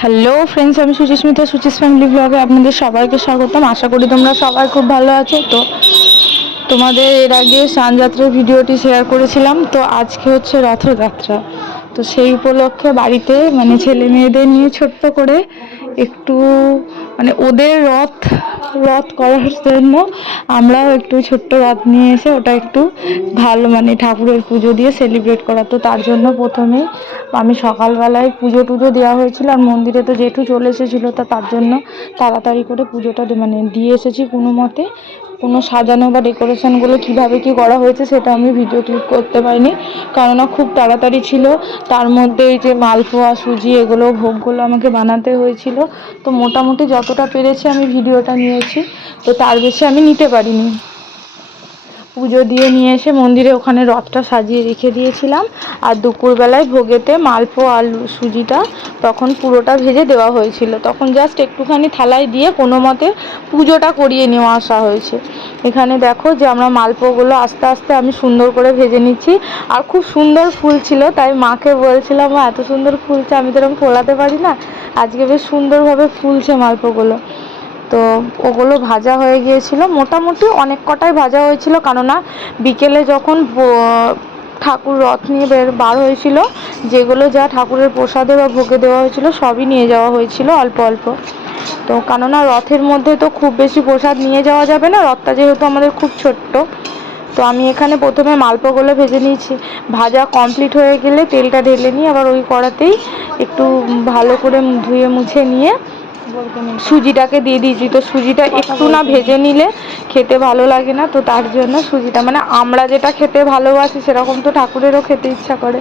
Hello friends, আমি Suchismita, Suchi's family ব্লগে আপনাদের সবাইকে স্বাগতম। আশা করি তোমরা সবাই খুব ভালো আছো। তো তোমাদের এর আগে স্নানযাত্রার ভিডিওটি শেয়ার করেছিলাম। তো আজকে হচ্ছে রথযাত্রা। তো সেই উপলক্ষে বাড়িতে মানে ছেলে মেয়েদের নিয়ে ছোট্ট করে একটু মানে ওদের রথ রথ করার জন্য আমরাও একটু ছোট্ট রথ নিয়ে এসে ওটা একটু ভালো মানে ঠাকুরের পুজো দিয়ে সেলিব্রেট করা। তো তার জন্য প্রথমে আমি সকালবেলায় পুজো টুজো দেওয়া হয়েছিল, আর মন্দিরে তো জেঠু চলে এসেছিলো, তা তার জন্য তাড়াতাড়ি করে পুজোটা মানে দিয়ে এসেছি কোনো মতে। কোনো সাজানো বা ডেকোরেশনগুলো কীভাবে কী করা হয়েছে সেটা আমি ভিডিও ক্লিপ করতে পারিনি, কেননা খুব তাড়াতাড়ি ছিল। তার মধ্যে এই যে মালপোয়া, সুজি, এগুলো ভোগগুলো আমাকে বানাতে হয়েছিল। তো মোটামুটি যতটা পেরেছি আমি ভিডিওটা নিয়েছি, তো তার বেশি আমি নিতে পারিনি। পুজো দিয়ে নিয়ে এসে মন্দিরে ওখানে রথটা সাজিয়ে রেখে দিয়েছিলাম। আর দুপুরবেলায় ভোগেতে মালপোয়া আলু সুজিটা তখন পুরোটা ভেজে দেওয়া হয়েছিল। তখন জাস্ট একটুখানি থালায় দিয়ে কোনো মতে পুজোটা করিয়ে নিয়ে আসা হয়েছে। এখানে দেখো যে আমরা মালপোয়াগুলো আস্তে আস্তে আমি সুন্দর করে ভেজে নিচ্ছি। আর খুব সুন্দর ফুলছিল, তাই মাকে বলছিলাম মা এত সুন্দর ফুলছে, আমি তো এরকম ফোলাতে পারি না, আজকে বেশ সুন্দরভাবে ফুলছে মালপোয়াগুলো। তো ওগুলো ভাজা হয়ে গিয়েছিল, মোটামুটি অনেক কটাই ভাজা হয়েছিল, কেননা বিকেলে যখন ঠাকুর রথ নিয়ে বার হয়েছিল, যেগুলো যা ঠাকুরের প্রসাদে বা ভোগে দেওয়া হয়েছিল সবই নিয়ে যাওয়া হয়েছিল অল্প অল্প। তো কেননা রথের মধ্যে তো খুব বেশি প্রসাদ নিয়ে যাওয়া যাবে না, রথটা যেহেতু আমাদের খুব ছোট্ট। তো আমি এখানে প্রথমে মালপোয়াগুলো ভেজে নিয়েছি। ভাজা কমপ্লিট হয়ে গেলে তেলটা ঢেলে নিয়ে আবার ওই কড়াতেই একটু ভালো করে ধুয়ে মুছে নিয়ে সুজিটাকে দিয়ে দিয়েছি। তো সুজিটা একটু না ভেজে নিলে খেতে ভালো লাগে না, তো তার জন্য সুজিটা মানে আমরা যেটা খেতে ভালোবাসি সেরকম তো ঠাকুরেরও খেতে ইচ্ছা করে,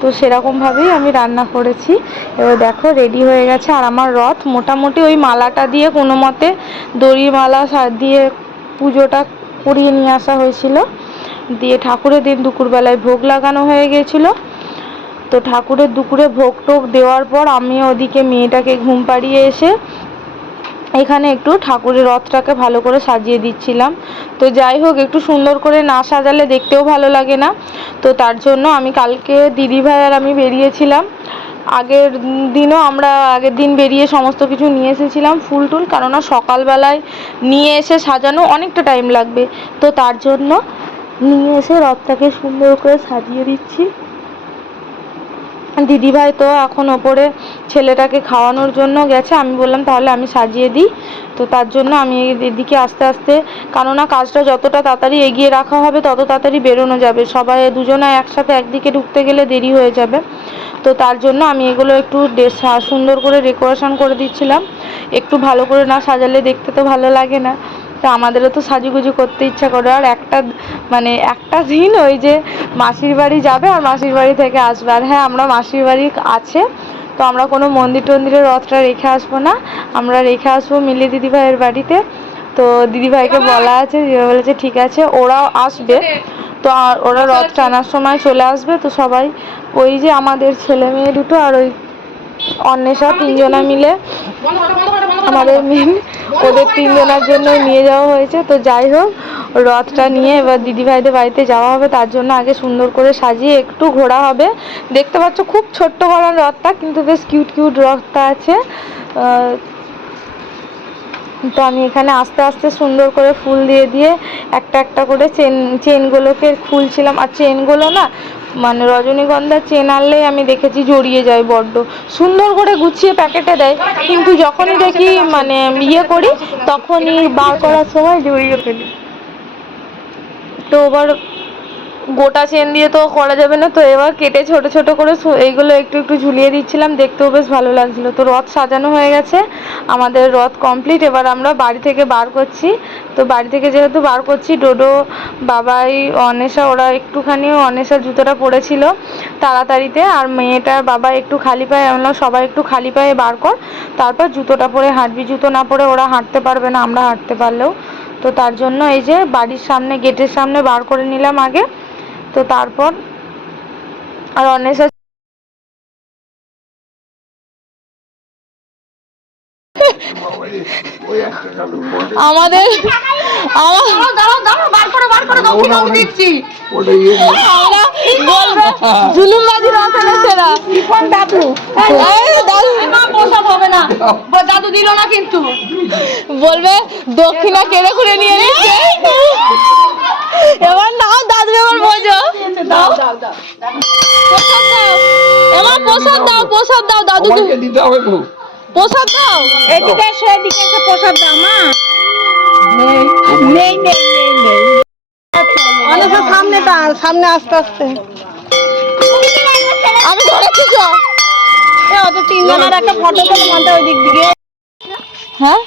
তো সেরকমভাবেই আমি রান্না করেছি। এবার দেখো রেডি হয়ে গেছে। আর আমার রথ মোটামুটি ওই মালাটা দিয়ে কোনো মতে দড়ির মালা দিয়ে পুজোটা করিয়ে নিয়ে আসা হয়েছিল। দিয়ে ঠাকুরের দিন দুপুরবেলায় ভোগ লাগানো হয়ে গিয়েছিলো। তো ঠাকুরের দুপুরে ভোগ টোগ দেওয়ার পর আমি ওদিকে মেয়েটাকে ঘুম পাড়িয়ে এসে এখানে একটু ঠাকুরের রথটাকে ভালো করে সাজিয়ে দিচ্ছিলাম। তো যাই হোক, একটু সুন্দর করে না সাজালে দেখতেও ভালো লাগে না। তো তার জন্য আমি কালকে দিদিভাই আর আমি বেরিয়েছিলাম। আগের দিন বেরিয়ে সমস্ত কিছু নিয়ে এসেছিলাম ফুল টুল, কেননা সকালবেলায় নিয়ে এসে সাজানো অনেকটা টাইম লাগবে। তো তার জন্য নিয়ে এসে রথটাকে সুন্দর করে সাজিয়ে দিচ্ছি। দিদিভাই তো এখন ওপরে ছেলেটাকে খাওয়ানোর জন্য গেছে, আমি বললাম তাহলে আমি সাজিয়ে দিই। তো তার জন্য আমি এদিকে আস্তে আস্তে, কেননা কাজটা যতটা তাড়াতাড়ি এগিয়ে রাখা হবে তত তাড়াতাড়ি বেরোনো যাবে, সবাই দুজনে একসাথে একদিকে ঢুকতে গেলে দেরি হয়ে যাবে। তো তার জন্য আমি এগুলো একটু সুন্দর করে ডেকোরেশন করে দিচ্ছিলাম। একটু ভালো করে না সাজালে দেখতে তো ভালো লাগে না, তো আমাদেরও তো সাজুগুজু করতে ইচ্ছা করে। আর একটা দিন ওই যে মাসির বাড়ি যাবে আর মাসির বাড়ি থেকে আসবে। আর হ্যাঁ, আমরা মাসির বাড়ি আছে, তো আমরা কোনো মন্দির টন্দিরে রথটা রেখে আসবো না, আমরা রেখে আসবো মিলি দিদিভাইয়ের বাড়িতে। তো দিদিভাইকে বলা আছে, দিদিভাই বলেছে ঠিক আছে, ওরাও আসবে। তো আর ওরা রথ টানার সময় চলে আসবে। তো সবাই ওই যে আমাদের ছেলে মেয়ে দুটো আর ওই অন্বেষা, তিনজনা মিলে আমাদের মেন ওদের তিনজনের জন্য নিয়ে যাওয়া হয়েছে। তো যাই হোক, রথটা নিয়ে এবার দিদিভাইদের বাড়িতে যাওয়া হবে, তার জন্য আগে সুন্দর করে সাজিয়ে একটু ঘোরা হবে। দেখতে পাচ্ছ খুব ছোট্ট করার রথটা, কিন্তু বেশ কিউট কিউট রথটা আছে। তো আমি এখানে আস্তে আস্তে সুন্দর করে ফুল দিয়ে দিয়ে একটা একটা করে চেনগুলোকে খুলছিলাম। আর চেনগুলো না মানে রজনীগন্ধার চেন আনলেই আমি দেখেছি জড়িয়ে যায়, বড্ড সুন্দর করে গুছিয়ে প্যাকেটে দেয়, কিন্তু যখনই দেখি মানে করি তখনই বার করার সময় জড়িয়ে ফেলি। তো এবার গোটা চেন দিয়ে তো করা যাবে না, তো এবার কেটে ছোট ছোট করে এইগুলো একটু একটু ঝুলিয়ে দিচ্ছিলাম, দেখতেও বেশ ভালো লাগছিল। তো রথ সাজানো হয়ে গেছে, আমাদের রথ কমপ্লিট। এবার আমরা বাড়ি থেকে বার করছি। তো বাড়ি থেকে যেহেতু বার করছি, ডোডো, বাবাই, অন্বেষা ওরা একটুখানি, অন্বেষার জুতোটা পড়েছিল তাড়াতাড়িতে, আর মেয়েটার বাবা একটু খালি পায়ে, আমরা সবাই একটু খালি পায়ে বার কর, তারপর জুতোটা পরে হাঁটবি, জুতো না পরে ওরা হাঁটতে পারবে না, আমরা হাঁটতে পারলেও। তো তার জন্য এই যে বাড়ির সামনে গেটের সামনে বার করে নিলাম আগে। তো তারপর আর অন্বেষা আমাদের জুলুমবাজি রথ এনেছে দাদু দিল না কিন্তু বলবে দক্ষিণা কেড়ে করে নিয়ে নিচ্ছে। এবার নাও দাদু, এবার বোঝো। দাও দাও দাও প্রসাদ দাও, এবার প্রসাদ দাও, প্রসাদ দাও দাদু, দিতে হবে তো। প্রসাদ দাও। এদিকে এসে প্রসাদ দাও মা। নেই নেই নেই নেই অনেক সামনে সামনে আস্তে আস্তে আমি ধরেছি চ। ওদের তিনজনের একটা ফটো তোলো মানতে ওই দিক দিকে। হ্যাঁ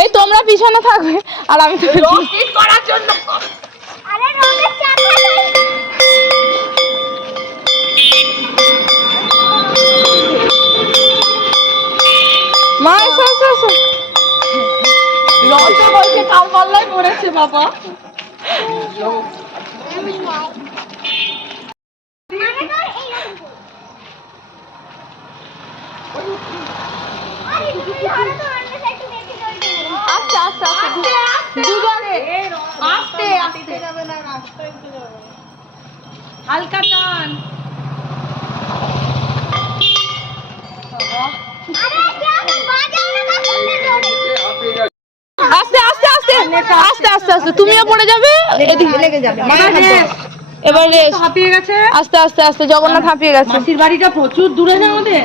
এই তোমরা পিছনে থাকবে আর আমি করার জন্য মা এসো এসো এসো। রসে বলছে কাল পাল্লাই পড়েছে বাবা। আস্তে আস্তে আস্তে দুজনে আস্তে আস্তে যাবে না, রাস্তায় যাবে হালকা টান। আস্তে আস্তে আস্তে আস্তে আস্তে আস্তে তুমিও পড়ে যাবে, এদিকে লেগে যাবে। এবার রেস্ট, হাঁপিয়ে গেছে। আস্তে আস্তে আস্তে। জগন্নাথ হাঁপিয়ে গেছে। মাসির বাড়িটা প্রচুর দূরে না আমাদের।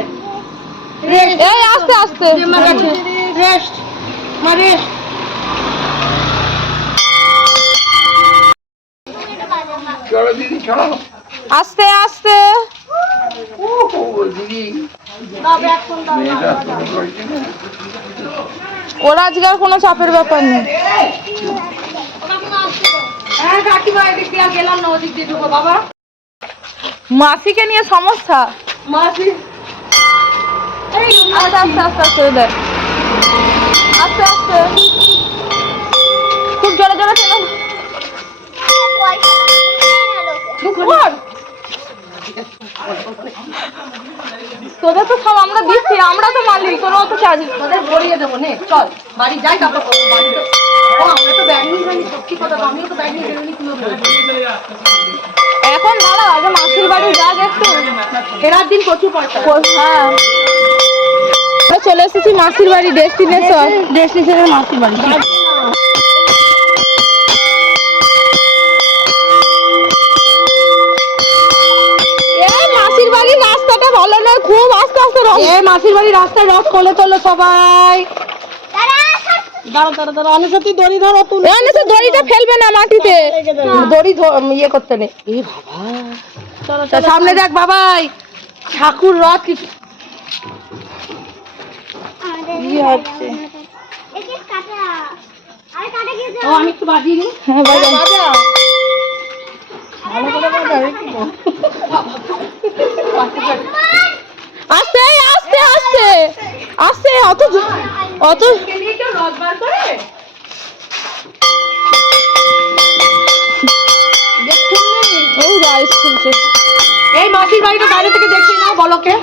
এই আস্তে আস্তে রেস্ট মা রেস্ট। চলো দিদি চলো। আস্তে আস্তে। ও দিদি মেয়েটা শুরু করেছে না। ওরা আজকে আর কোনো চাপের ব্যাপার নেই। হ্যাঁ কাকিমা এদিক দিয়ে গেলাম না, ওদিক দিয়ে ঢুকো বাবা। মাসিকে নিয়ে সমস্যা। মাসি আস্তে আস্তে আস্তে আস্তে দেখ, আস্তে আস্তে খুব জোরে জোরে টেনো। তোদের তো সব আমরা দিচ্ছি, আমরা তো মালিক, তোরা তো চার্জ। তোদের ভরিয়ে দেবো নে, চল বাড়ি যাই তারপর করবো। বাড়ি তো ও আমরা তো ব্যাগ নিয়ে যাইনি, সত্যি কথা তো আমিও তো ব্যাগ নিয়ে বেরোনি কিলো বলবো। এখন দাঁড়াও, আগে মাসির বাড়ি যাক একটু। ফেরার দিন প্রচুর পয়সা। হ্যাঁ আমরা চলে এসেছি মাসির বাড়ি, ডেস্টিনেশন। ডেস্টিনেশনের মাসির বাড়ি। এই মাসির বাড়ির রাস্তাটা ভালো নয়, খুব আস্তে আস্তে রং। এ মাসির বাড়ির রাস্তায় রথ কোলে তোলো সবাই। দাঁড়া দাঁড়া দাঁড়া, অনুসতি দড়ি ধরো তুমি। এখানে তো দড়িটা ফেলবে না মাটিতে, দড়ি ইয়ে করতে নেই। এ বাবা চলো চলো সামনে দেখ বাবাই, ঠাকুর রথ কিছু কি হচ্ছে। ও আমি একটু বাজিয়ে নিই। হ্যাঁ বাজাও। ভালো করে বাজাও। আস্তে আস্তে আস্তে আস্তে, অত অত রথ বার করে ও রাইস খুলছে। এই মাসির বাড়িটা বাইরে থেকে দেখিয়ে নাও বলকে।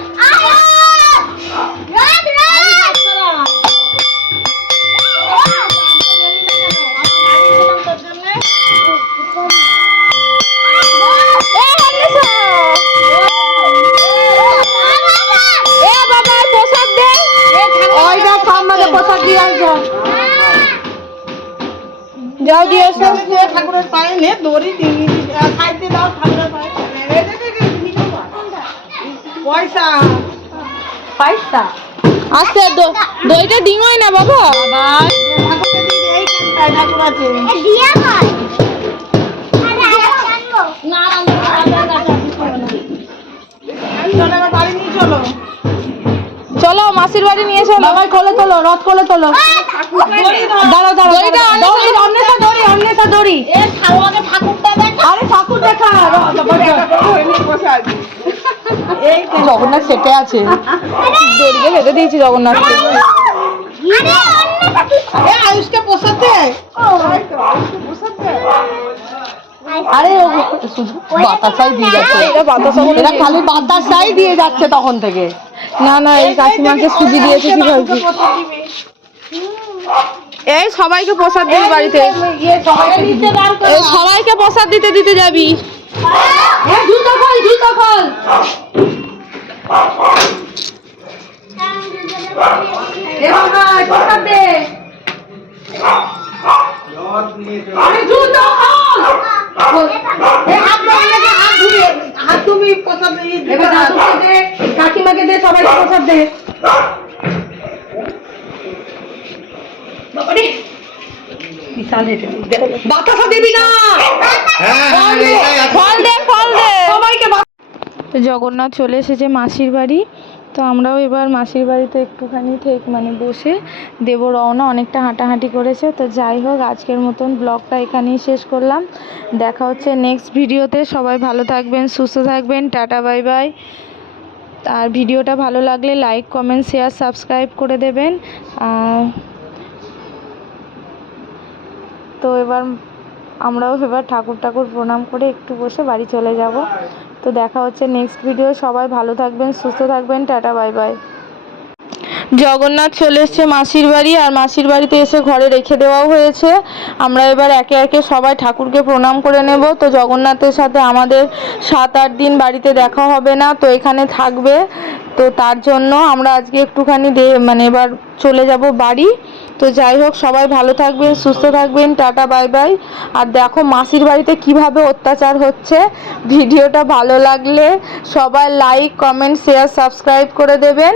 যাও দিয়ে এসো। ঠাকুরের পায়ে নে দড়ি সাইড দিয়ে দাও ঠাকুরের পায়ে। পয়সা পয়সা আস্তে দইটা ডিঙোয় না বাবা। ঠাকুরকে দিয়ে এইখানটায় ঠাকুর আছে। চলো এবার বাড়ি নিয়ে চলো। চলো মাসির বাড়ি নিয়ে চলো। বাবাই কোলে তোলো, রথ কোলে তোলো। দাঁড়াও দাঁড়াও দড়িটা অন্বেষা দড়ি অন্বেষা দড়ি। আরে ঠাকুর দেখা এই তো জগন্নাথ সেটে আছে, দড়িকে বেঁধে দিয়েছি জগন্নাথকে। এ আয়ুষকে পোষাতে। আরে ও শুধু বাতাসাই দিয়ে যাচ্ছে, এটা বাতাসা বলে এরা খালি বাতাসাই দিয়ে যাচ্ছে তখন থেকে। না না, এই কাকিমাকে সুজি দিয়েছে কি ভাবছি। এই সবাইকে প্রসাদ দিবি বাড়িতে, এই সবাইকে প্রসাদ দিতে দিতে যাবি। জুতো খোল জুতো খোল। দে বাবা প্রসাদ দে আরে জুতো খোল এই হাত ধরে হাত তুমি প্রসাদ দিয়ে এবার দাদুকে দে কাকিমাকে দে সবাইকে প্রসাদ দে বাবারে বিশাল হেঁটে বাতাসা দিবি না ফল দে সবাইকে তো জগন্নাথ চলে এসেছে মাসির বাড়ি। তো আমরাও এবার মাসির বাড়িতে একটুখানি মানে বসে দেব রওনা। অনেকটা হাঁটাহাঁটি করেছে। তো যাই হোক, আজকের মতন ব্লগটা এখানেই শেষ করলাম। দেখা হচ্ছে নেক্সট ভিডিওতে। সবাই ভালো থাকবেন, সুস্থ থাকবেন। Tata, bye bye. আর ভিডিওটা ভালো লাগলে লাইক, কমেন্ট, শেয়ার, সাবস্ক্রাইব করে দেবেন। তো আমরাও এবার ঠাকুর প্রণাম করে একটু বসে বাড়ি চলে যাব। তো দেখা হচ্ছে নেক্সট ভিডিও। সবাই ভালো থাকবেন, সুস্থ থাকবেন। Tata, bye bye. জগন্নাথ চলে এসছে মাসির বাড়ি, আর মাসির বাড়িতে এসে ঘরে রেখে দেওয়াও হয়েছে। আমরা এবার একে একে সবাই ঠাকুরকে প্রণাম করে নেব। তো জগন্নাথের সাথে আমাদের 7-8 দিন বাড়িতে দেখা হবে না, তো এখানে থাকবে। তো তার জন্য আমরা আজকে একটুখানি মানে এবার চলে যাব বাড়ি। তো যাই হোক, সবাই ভালো থাকবেন, সুস্থ থাকবেন। Tata, bye bye. আর দেখো মাসির বাড়িতে কিভাবে অত্যাচার হচ্ছে। ভিডিওটা ভালো লাগলে সবাই লাইক, কমেন্ট, শেয়ার, সাবস্ক্রাইব করে দেবেন।